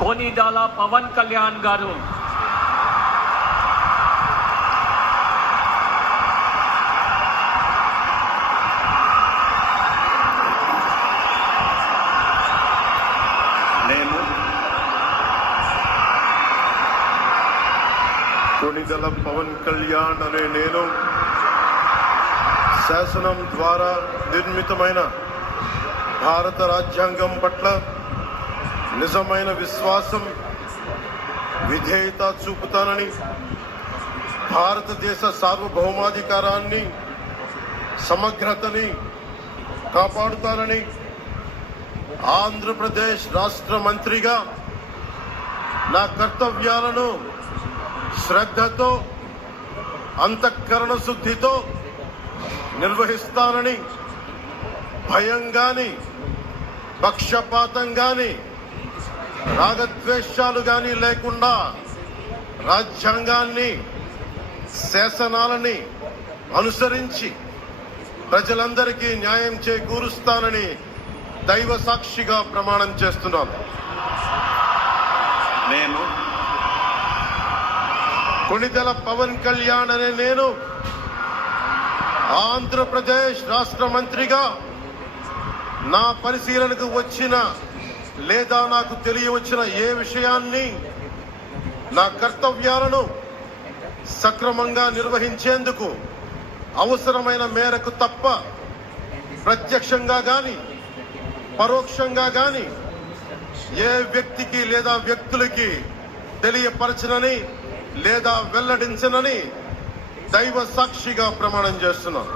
కొనిదెల పవన్ కళ్యాణ్ గారు. కొనిదెల పవన్ కళ్యాణ్ అనే నేను శాసనం ద్వారా నిర్మితమైన భారత రాజ్యాంగం పట్ల నిజమైన విశ్వాసం, విధేయత చూపుతానని, భారతదేశ సార్వభౌమాధికారాన్ని, సమగ్రతని కాపాడుతానని, ఆంధ్రప్రదేశ్ రాష్ట్ర మంత్రిగా నా కర్తవ్యాలను శ్రద్ధతో, అంతఃకరణ శుద్ధితో నిర్వహిస్తానని, భయం గాని, పక్షపాతం గాని, రాగద్వేషాలు గాని లేకుండా రాజ్యాంగాన్ని, శాసనాలని అనుసరించి ప్రజలందరికీ న్యాయం చేకూరుస్తానని దైవ సాక్షిగా ప్రమాణం చేస్తున్నాను. నేను కొనిదెల పవన్ కళ్యాణ్ అనే నేను ఆంధ్రప్రదేశ్ రాష్ట్ర మంత్రిగా నా పరిశీలనకు వచ్చిన లేదా నాకు తెలియవచ్చిన ఏ విషయాన్ని, నా కర్తవ్యాలను సక్రమంగా నిర్వహించేందుకు అవసరమైన మేరకు తప్ప ప్రత్యక్షంగా గాని పరోక్షంగా గాని ఏ వ్యక్తికి లేదా వ్యక్తులకి తెలియపరచనని లేదా వెల్లడించనని దైవ సాక్షిగా ప్రమాణం చేస్తున్నాను.